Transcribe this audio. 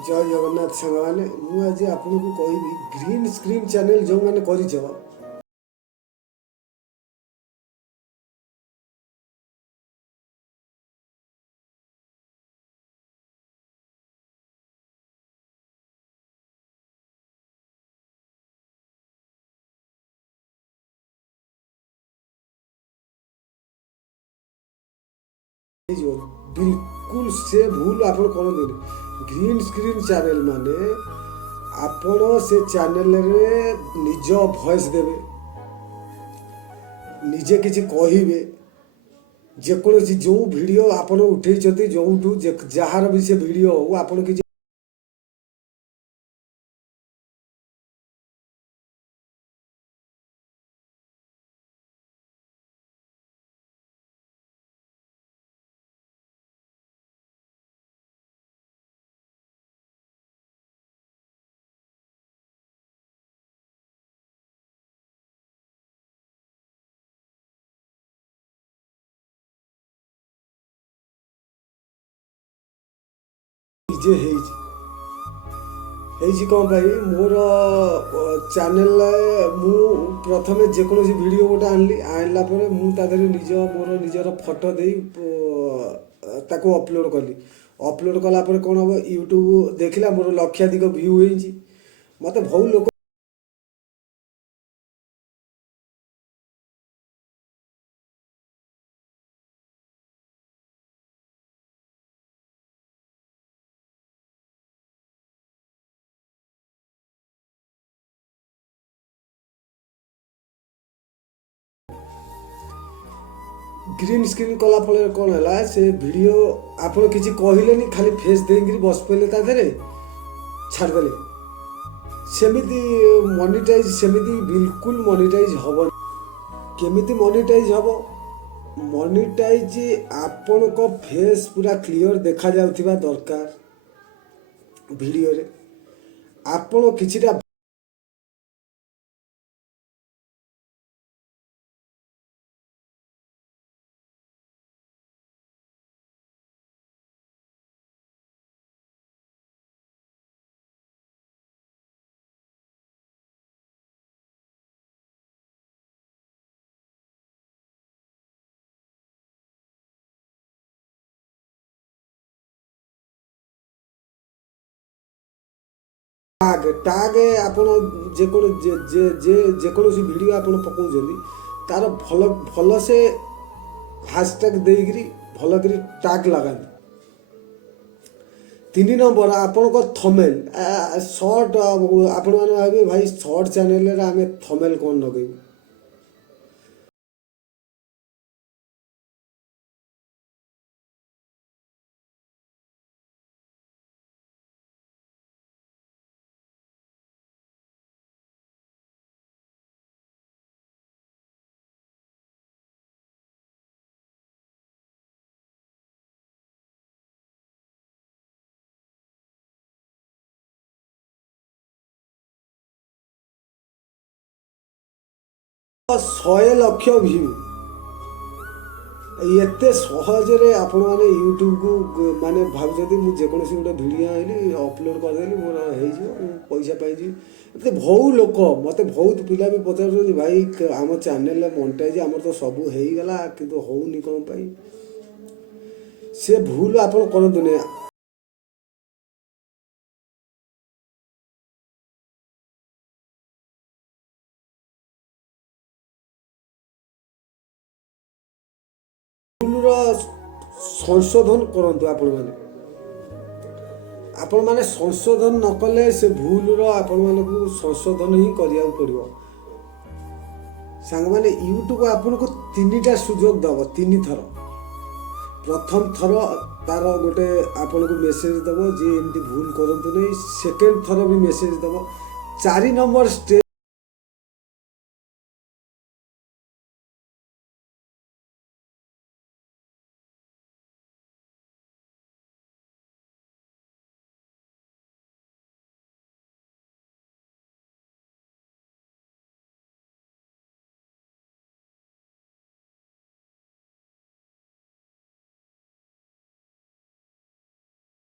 जय जगन्नाथ सांग मैंने मुझे आपन को कहबी ग्रीन स्क्रीन चैनल जो मैंने कर बिल्कुल से भूल आप ग्रीन स्क्रीन चैनल माने आपण से चैनल रे निज वॉइस देवे निजे किसी कहबे जेकोसी जो वीडियो आपण उठे जो जार भी से वीडियो हो आपण किसी निजे कौन भाई मोर चैनल मु प्रथमे जेकोसी वीडियो गोटे आणला निज मोर निजर फोटो दे ताको अपलोड कली अपलोड कला कौन हम यूट्यूब देखला मोर लक्षाधिक व्यू होती मत बहुत लोग ग्रीन स्क्रीन कला फल कौन है से वीडियो आप किसी कहले खाली फेस देकर बस पड़े तादे छाड़देले सेमिति मोनिटाइज सेमिति बिल्कुल मोनिटाइज हम केमिति मोनिटाइज हम मोनिटाइज आपण को फेस पूरा क्लियर देखा जाउथिबा दरकार वीडियो रे आपण किछिटा टाग टाग आपण जेकोसी वीडियो आपण पकाउछन्ती तार भल भल से हैशटैग देकरी भल करी टाग लगानी तीन नंबर आपण को थंबनेल शॉर्ट आपण माने भाबे भाई शॉर्ट चैनल रे आमे थंबनेल कोन लगेबू शहे लक्ष व्यू एते सहजरे आपण माने यूट्यूब को माने भावुଛନ୍ତି ମୁଁ ଯେକୌଣସି ଗୋଟେ ଭିଡ଼ିଓ ଆଇଲି ଅପଲୋଡ଼ କରିଦେଲି ମୋର ହେଇଯିବ ପଇସା ପାଇଯିବି ଏତେ ବହୁ ଲୋକ ମୋତେ ବହୁତ ପିଲା ବି ପଚାରୁଛନ୍ତି ଭାଇ ଆମ ଚ୍ୟାନେଲରେ ମନିଟାଇଜ ଆମର ତ ସବୁ ହେଇଗଲା କିନ୍ତୁ ହଉନି କ'ଣ ପାଇଁ ସେ ଭୁଲ ଆପଣ କରନ୍ତୁନି भूलर संशोधन करंतु आपण माने संशोधन न कले से भूलर आपण मानकु संशोधन ही करिया पड़िबो सांग माने यूट्यूब आपन को तीनटा सुजोग दबो तीन थर प्रथम थर तार गोटे आपन को मेसेज दबो जे एमती भूल करंतु नै सेकंड थर भी मेसेज दबो 4 नंबर स्टेज